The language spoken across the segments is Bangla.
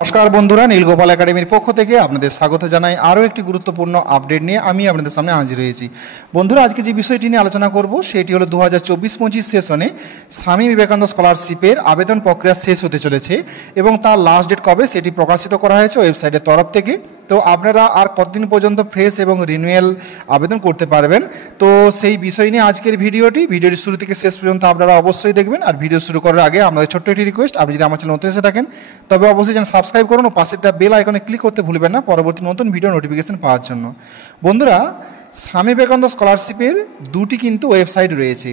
নমস্কার বন্ধুরা, নীলগোপাল একাডেমির পক্ষ থেকে আপনাদের স্বাগত জানাই আরও একটি গুরুত্বপূর্ণ আপডেট নিয়ে আমি আপনাদের সামনে হাজির হয়েছি। বন্ধুরা, আজকে যে বিষয়টি নিয়ে আলোচনা করব সেটি হলো 2024-25 সেশনে স্বামী বিবেকানন্দ স্কলারশিপের আবেদন প্রক্রিয়া শেষ হতে চলেছে এবং তার লাস্ট ডেট কবে সেটি প্রকাশিত করা হয়েছে ওয়েবসাইটের তরফ থেকে। তো আপনারা আর কতদিন পর্যন্ত ফ্রেশ এবং রিনিউয়াল আবেদন করতে পারবেন, তো সেই বিষয় নিয়ে আজকের ভিডিওটি শুরু থেকে শেষ পর্যন্ত আপনারা অবশ্যই দেখবেন। আর ভিডিও শুরু করার আগে আপনাদের ছোট্ট একটি রিকোয়েস্ট, আপনি যদি আমার চ্যানেল নতুন এসে থাকেন তবে অবশ্যই যেন সাবস্ক্রাইব করুন ও পাশে দেওয়া বেল আইকনে ক্লিক করতে ভুলবেন না পরবর্তী নতুন ভিডিও নোটিফিকেশন পাওয়ার জন্য। বন্ধুরা, স্বামী বিবেকানন্দ স্কলারশিপের দুটি কিন্তু ওয়েবসাইট রয়েছে,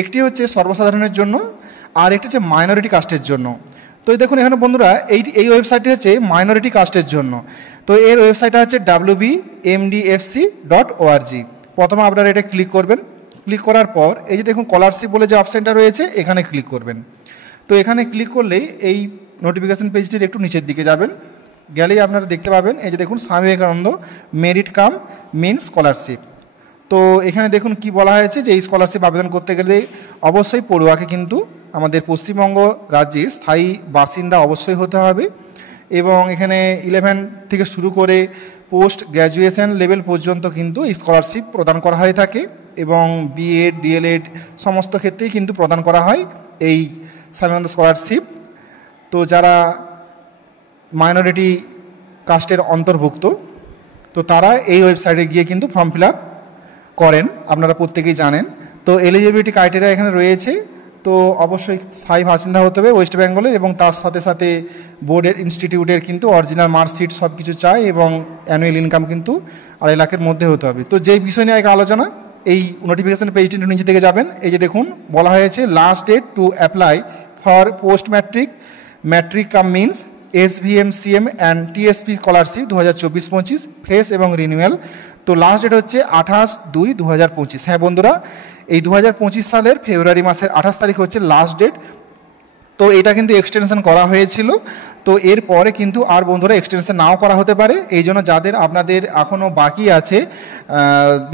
একটি হচ্ছে সর্বসাধারণের জন্য আর একটি হচ্ছে মাইনরিটি কাস্টের জন্য। তো দেখুন এখানে বন্ধুরা এই ওয়েবসাইটটি হচ্ছে মাইনরিটি কাস্টের জন্য। তো এর ওয়েবসাইটটা হচ্ছে wbmdfc.org। প্রথমে আপনারা এটা ক্লিক করবেন, ক্লিক করার পর এই যে দেখুন স্কলারশিপ বলে যে অপশানটা রয়েছে এখানে ক্লিক করবেন। তো এখানে ক্লিক করলেই এই নোটিফিকেশান পেজটির একটু নিচের দিকে যাবেন, গেলেই আপনারা দেখতে পাবেন এই যে দেখুন Swami Vivekananda merit cum means scholarship. তো এখানে দেখুন কি বলা হয়েছে যে এই স্কলারশিপ আবেদন করতে গেলে অবশ্যই পড়ুয়াকে কিন্তু আমাদের পশ্চিমবঙ্গ রাজ্যের স্থায়ী বাসিন্দা অবশ্যই হতে হবে এবং এখানে 11 থেকে শুরু করে পোস্ট গ্র্যাজুয়েশন লেভেল পর্যন্ত কিন্তু এই স্কলারশিপ প্রদান করা হয়ে থাকে এবং বিএড ডিএলএড সমস্ত ক্ষেত্রেই কিন্তু প্রদান করা হয় এই স্বামী বিবেকানন্দ স্কলারশিপ। তো যারা মাইনরিটি কাস্টের অন্তর্ভুক্ত তো তারা এই ওয়েবসাইটে গিয়ে কিন্তু ফর্ম ফিল আপ করেন, আপনারা প্রত্যেকেই জানেন। তো এলিজিবিলিটি ক্রাইটেরিয়া এখানে রয়েছে, তো অবশ্যই স্থায়ী বাসিন্দা হতে হবে ওয়েস্ট বেঙ্গলের এবং তার সাথে সাথে বোর্ডের ইনস্টিটিউটের কিন্তু অরিজিনাল মার্কশিট সব কিছু চাই এবং অ্যানুয়াল ইনকাম কিন্তু 2.5 লাখের মধ্যে হতে হবে। তো যেই বিষয় নিয়ে আলোচনা, এই নোটিফিকেশন পেজটি নিচে থেকে যাবেন, এই যে দেখুন বলা হয়েছে last date to apply for post matric cum means SVMCM and TSP scholarship 2024-25 fresh এবং রিনিউয়াল। তো লাস্ট ডেট হচ্ছে 28/2/2025। হ্যাঁ বন্ধুরা, এই 2025 সালের ফেব্রুয়ারি মাসের 28 তারিখ হচ্ছে লাস্ট ডেট। তো এটা কিন্তু এক্সটেনশন করা হয়েছিল, তো এরপরে কিন্তু আর বন্ধুরা এক্সটেনশন নাও করা হতে পারে। এই জন্য যাদের আপনাদের এখনও বাকি আছে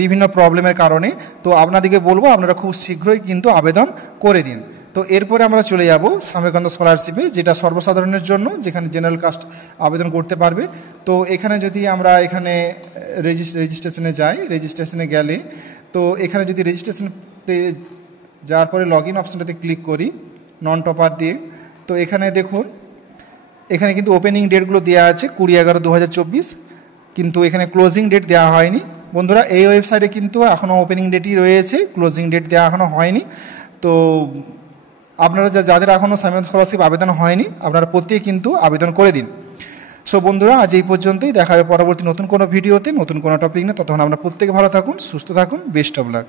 বিভিন্ন প্রবলেমের কারণে, তো আপনাদেরকে বলবো আপনারা খুব শীঘ্রই কিন্তু আবেদন করে দিন। তো এরপরে আমরা চলে যাব স্বামী বিবেকানন্দ স্কলারশিপে, যেটা সর্বসাধারণের জন্য, যেখানে জেনারেল কাস্ট আবেদন করতে পারবে। তো এখানে যদি আমরা এখানে রেজিস্ট্রেশনে যাই, রেজিস্ট্রেশনে গেলে তো এখানে যদি রেজিস্ট্রেশনতে যাওয়ার পরে লগ ইন অপশানটাতে ক্লিক করি নন টপার দিয়ে, তো এখানে দেখুন এখানে কিন্তু ওপেনিং ডেটগুলো দেওয়া আছে 20/11/2024, কিন্তু এখানে ক্লোজিং ডেট দেওয়া হয়নি। বন্ধুরা, এই ওয়েবসাইটে কিন্তু এখনও ওপেনিং ডেটই রয়েছে, ক্লোজিং ডেট দেওয়া এখনও হয়নি। তো আপনারা যাদের এখনও স্বামী বিবেকানন্দ স্কলারশিপ আবেদন হয়নি আপনারা প্রত্যেকে কিন্তু আবেদন করে দিন। সো বন্ধুরা, আজ এই পর্যন্তই, দেখা হবে পরবর্তী নতুন কোনো ভিডিওতে নতুন কোনো টপিক নিয়ে। ততক্ষণ আপনারা প্রত্যেকে ভালো থাকুন, সুস্থ থাকুন, বেস্ট অফ লাক।